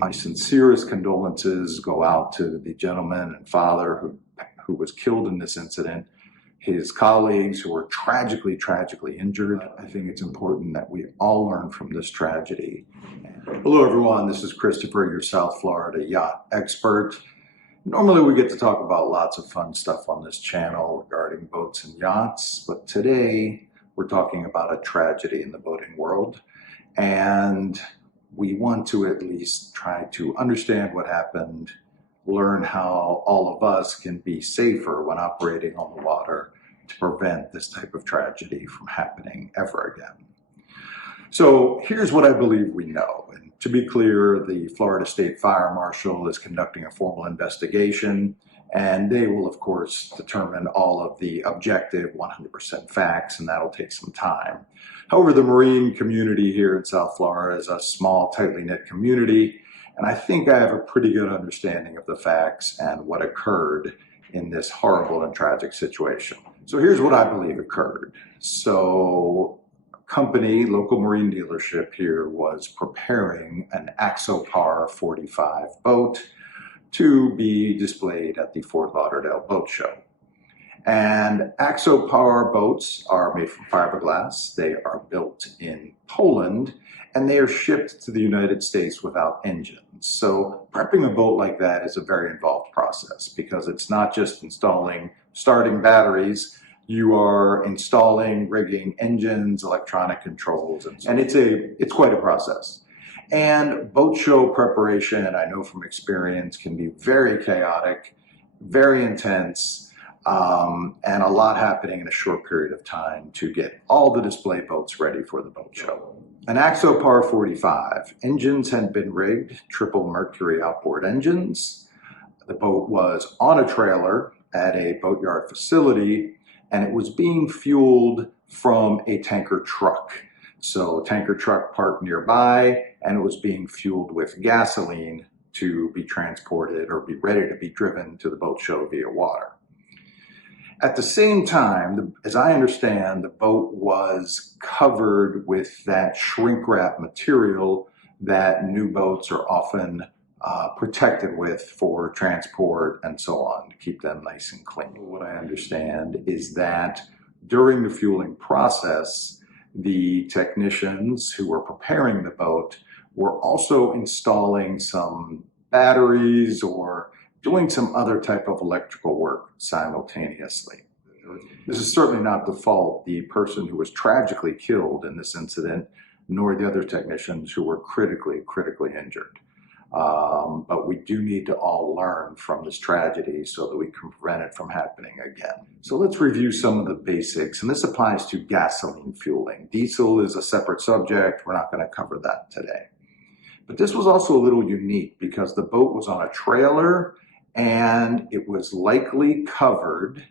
My sincerest condolences go out to the gentleman and father who was killed in this incident, his colleagues who were tragically injured. I think it's important that we all learn from this tragedy. Hello everyone, this is Christopher, your South Florida yacht expert. Normally we get to talk about lots of fun stuff on this channel regarding boats and yachts, but today we're talking about a tragedy in the boating world, and we want to at least try to understand what happened, learn how all of us can be safer when operating on the water to prevent this type of tragedy from happening ever again. So here's what I believe we know. And to be clear, the Florida State Fire Marshal is conducting a formal investigation, and they will, of course, determine all of the objective 100% facts, and that'll take some time. However, the marine community here in South Florida is a small, tightly knit community, and I think I have a pretty good understanding of the facts and what occurred in this horrible and tragic situation. So here's what I believe occurred. So company, local marine dealership here, was preparing an Axopar 45 boat to be displayed at the Fort Lauderdale Boat Show. And Axopar boats are made from fiberglass. They are built in Poland, and they are shipped to the United States without engines. So prepping a boat like that is a very involved process, because it's not just starting batteries. You are installing, rigging engines, electronic controls, and it's quite a process. And boat show preparation, I know from experience, can be very chaotic, very intense, and a lot happening in a short period of time to get all the display boats ready for the boat show. An Axopar 45, engines had been rigged, triple mercury outboard engines. The boat was on a trailer at a boatyard facility, and it was being fueled from a tanker truck. So tanker truck parked nearby, and it was being fueled with gasoline to be transported or be ready to be driven to the boat show via water. At the same time, as I understand, the boat was covered with that shrink wrap material that new boats are often protected with for transport and so on, to keep them nice and clean. What I understand is that during the fueling process, the technicians who were preparing the boat were also installing some batteries or doing some other type of electrical work simultaneously. This is certainly not the fault the person who was tragically killed in this incident, nor the other technicians who were critically injured. But we do need to all learn from this tragedy so that we can prevent it from happening again. So let's review some of the basics, and this applies to gasoline fueling. Diesel is a separate subject. We're not going to cover that today. But this was also a little unique because the boat was on a trailer, and it was likely covered,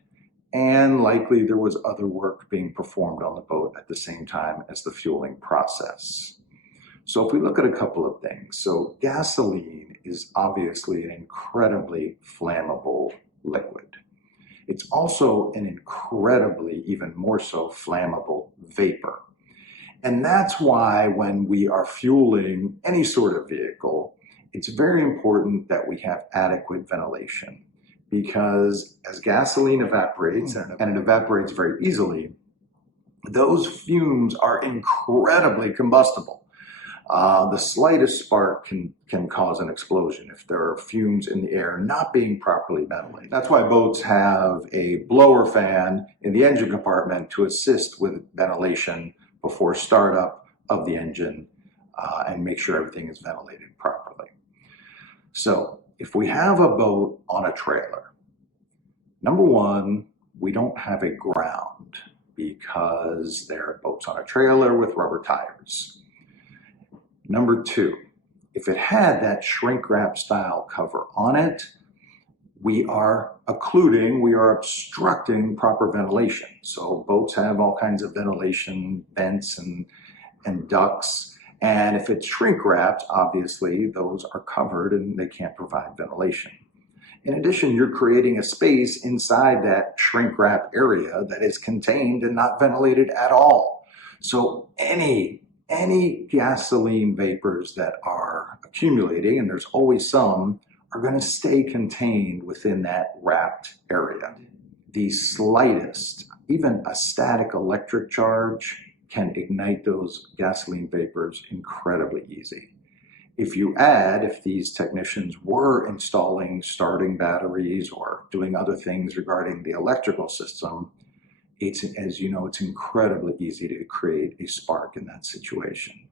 and likely there was other work being performed on the boat at the same time as the fueling process. So if we look at a couple of things, so gasoline is obviously an incredibly flammable liquid. It's also an incredibly, even more so, flammable vapor. And that's why when we are fueling any sort of vehicle, it's very important that we have adequate ventilation, because as gasoline evaporates, and it evaporates very easily, those fumes are incredibly combustible. The slightest spark can cause an explosion if there are fumes in the air not being properly ventilated. That's why boats have a blower fan in the engine compartment to assist with ventilation before startup of the engine and make sure everything is ventilated properly. So if we have a boat on a trailer, number one, we don't have a ground because there are boats on a trailer with rubber tires. Number two, if it had that shrink wrap style cover on it, we are obstructing proper ventilation. So boats have all kinds of ventilation vents and ducts. And if it's shrink wrapped, obviously those are covered and they can't provide ventilation. In addition, you're creating a space inside that shrink wrap area that is contained and not ventilated at all. So any gasoline vapors that are accumulating, and there's always some, are going to stay contained within that wrapped area. The slightest, even a static electric charge, can ignite those gasoline vapors incredibly easy. If these technicians were installing starting batteries or doing other things regarding the electrical system, as you know, it's incredibly easy to create a spark in that situation.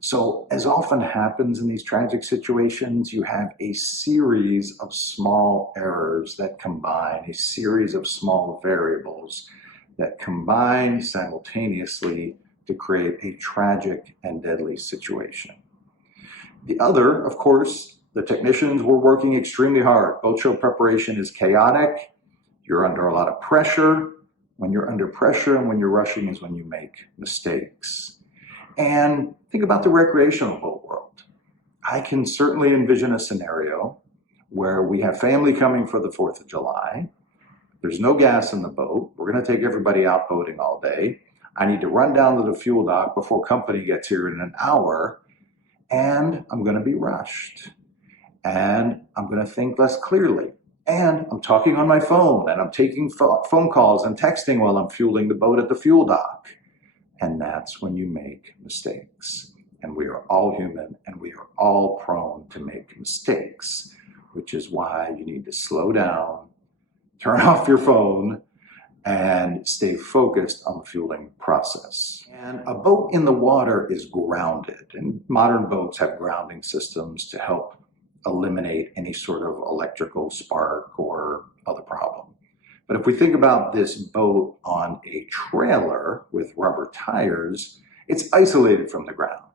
So, as often happens in these tragic situations, you have a series of small errors that combine, a series of small variables that combine simultaneously to create a tragic and deadly situation. The other, of course, the technicians were working extremely hard. Boat show preparation is chaotic. You're under a lot of pressure. When you're under pressure and when you're rushing is when you make mistakes. And think about the recreational boat world. I can certainly envision a scenario where we have family coming for the 4th of July. There's no gas in the boat. We're going to take everybody out boating all day. I need to run down to the fuel dock before company gets here in an hour. And I'm going to be rushed. And I'm going to think less clearly. And I'm talking on my phone, and I'm taking phone calls and texting while I'm fueling the boat at the fuel dock. And that's when you make mistakes. And we are all human, and we are all prone to make mistakes, which is why you need to slow down, turn off your phone, and stay focused on the fueling process. And a boat in the water is grounded, and modern boats have grounding systems to help eliminate any sort of electrical spark or other problem. But if we think about this boat on a trailer with rubber tires, it's isolated from the ground,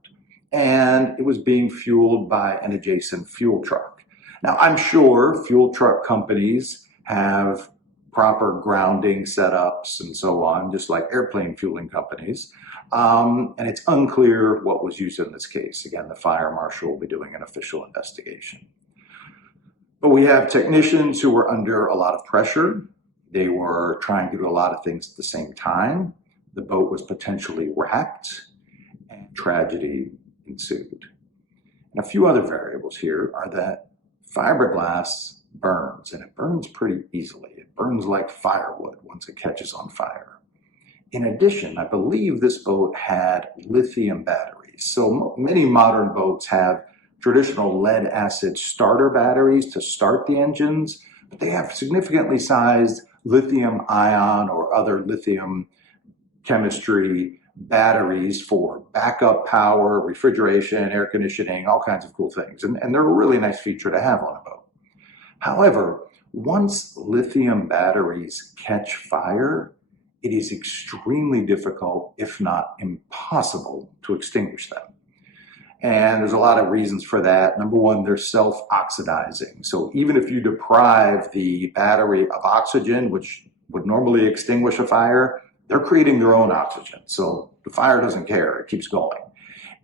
and it was being fueled by an adjacent fuel truck. Now, I'm sure fuel truck companies have proper grounding setups and so on, just like airplane fueling companies. And it's unclear what was used in this case. Again, the fire marshal will be doing an official investigation. But we have technicians who were under a lot of pressure. They were trying to do a lot of things at the same time. The boat was potentially wrecked, and tragedy ensued. And a few other variables here are that fiberglass burns, and it burns pretty easily. It burns like firewood once it catches on fire. In addition, I believe this boat had lithium batteries. So many modern boats have traditional lead acid starter batteries to start the engines, but they have significantly sized lithium ion or other lithium chemistry batteries for backup power, refrigeration, air conditioning, all kinds of cool things. And they're a really nice feature to have on a boat. However, once lithium batteries catch fire, it is extremely difficult, if not impossible, to extinguish them. And there's a lot of reasons for that. Number one, they're self-oxidizing. So even if you deprive the battery of oxygen, which would normally extinguish a fire, they're creating their own oxygen. So the fire doesn't care, it keeps going.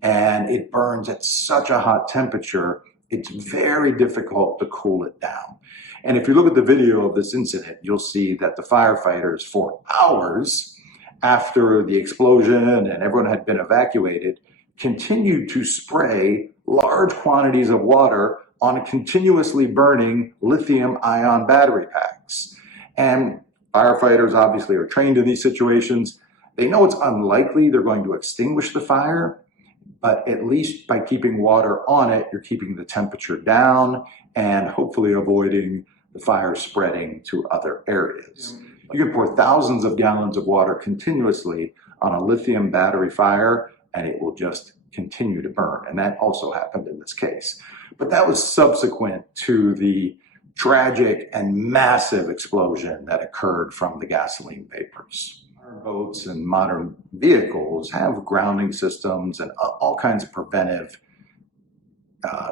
And it burns at such a hot temperature, it's very difficult to cool it down. And if you look at the video of this incident, you'll see that the firefighters, for hours after the explosion and everyone had been evacuated, continued to spray large quantities of water on continuously burning lithium-ion battery packs. And firefighters obviously are trained in these situations. They know it's unlikely they're going to extinguish the fire, but at least by keeping water on it, you're keeping the temperature down and hopefully avoiding the fire spreading to other areas. You can pour thousands of gallons of water continuously on a lithium battery fire, and it will just continue to burn. And that also happened in this case. But that was subsequent to the tragic and massive explosion that occurred from the gasoline vapors. Modern boats and modern vehicles have grounding systems and all kinds of preventive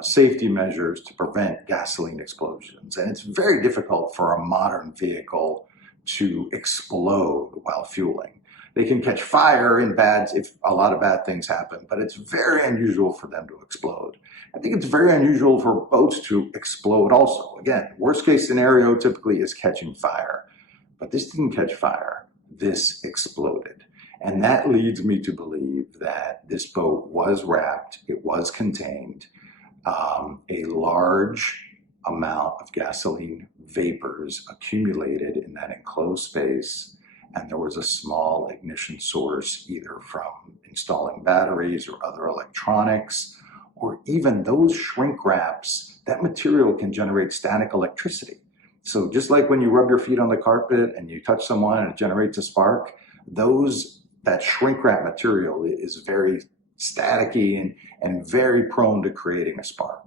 safety measures to prevent gasoline explosions. And it's very difficult for a modern vehicle to explode while fueling. They can catch fire if a lot of bad things happen, but it's very unusual for them to explode. I think it's very unusual for boats to explode also. Again, worst case scenario typically is catching fire, but this didn't catch fire, this exploded. And that leads me to believe that this boat was wrapped, it was contained. a large amount of gasoline vapors accumulated in that enclosed space, and there was a small ignition source, either from installing batteries or other electronics, or even those shrink wraps. That material can generate static electricity. So just like when you rub your feet on the carpet and you touch someone and it generates a spark, that shrink wrap material is very staticky and very prone to creating a spark.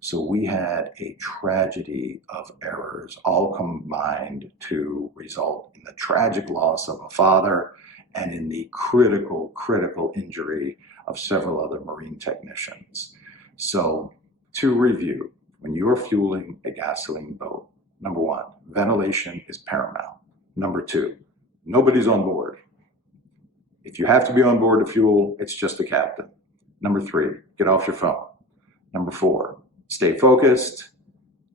So we had a tragedy of errors, all combined to result in the tragic loss of a father and in the critical injury of several other Marine technicians. So to review, when you are fueling a gasoline boat, number one, ventilation is paramount. Number two, nobody's on board. If you have to be on board to fuel, it's just the captain. Number three, get off your phone. Number four, stay focused.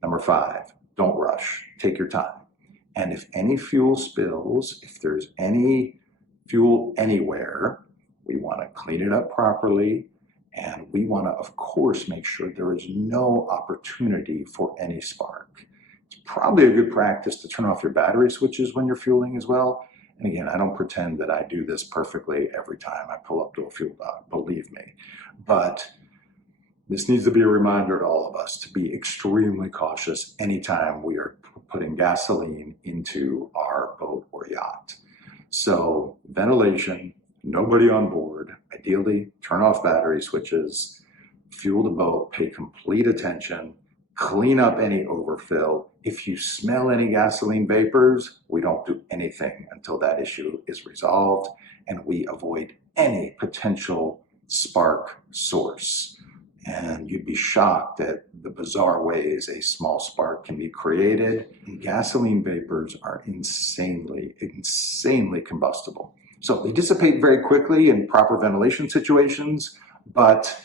Number five, don't rush. Take your time. And if any fuel spills, if there's any fuel anywhere, we want to clean it up properly. And we want to, of course, make sure there is no opportunity for any spark. It's probably a good practice to turn off your battery switches when you're fueling as well. And again, I don't pretend that I do this perfectly every time I pull up to a fuel dock, believe me. But this needs to be a reminder to all of us to be extremely cautious anytime we are putting gasoline into our boat or yacht. So ventilation, nobody on board, ideally turn off battery switches, fuel the boat, pay complete attention, clean up any overfill. If you smell any gasoline vapors, we don't do anything until that issue is resolved, and we avoid any potential spark source. And you'd be shocked at the bizarre ways a small spark can be created. And gasoline vapors are insanely combustible. So they dissipate very quickly in proper ventilation situations, but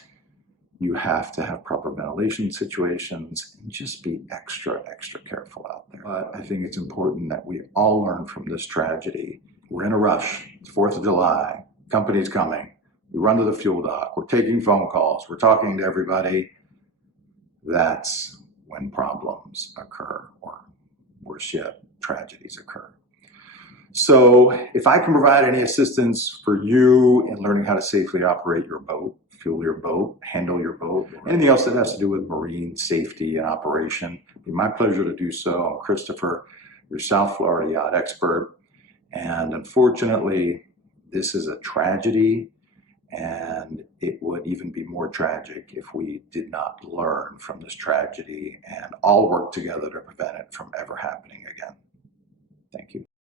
you have to have proper ventilation situations and just be extra careful out there. But I think it's important that we all learn from this tragedy. We're in a rush. It's 4th of July. Company's coming. We run to the fuel dock. We're taking phone calls. We're talking to everybody. That's when problems occur, or worse yet, tragedies occur. So if I can provide any assistance for you in learning how to safely operate your boat, fuel your boat, handle your boat, anything else that has to do with marine safety and operation, it'd be my pleasure to do so. I'm Christopher, your South Florida yacht expert. And unfortunately, this is a tragedy, and it would even be more tragic if we did not learn from this tragedy and all work together to prevent it from ever happening again. Thank you.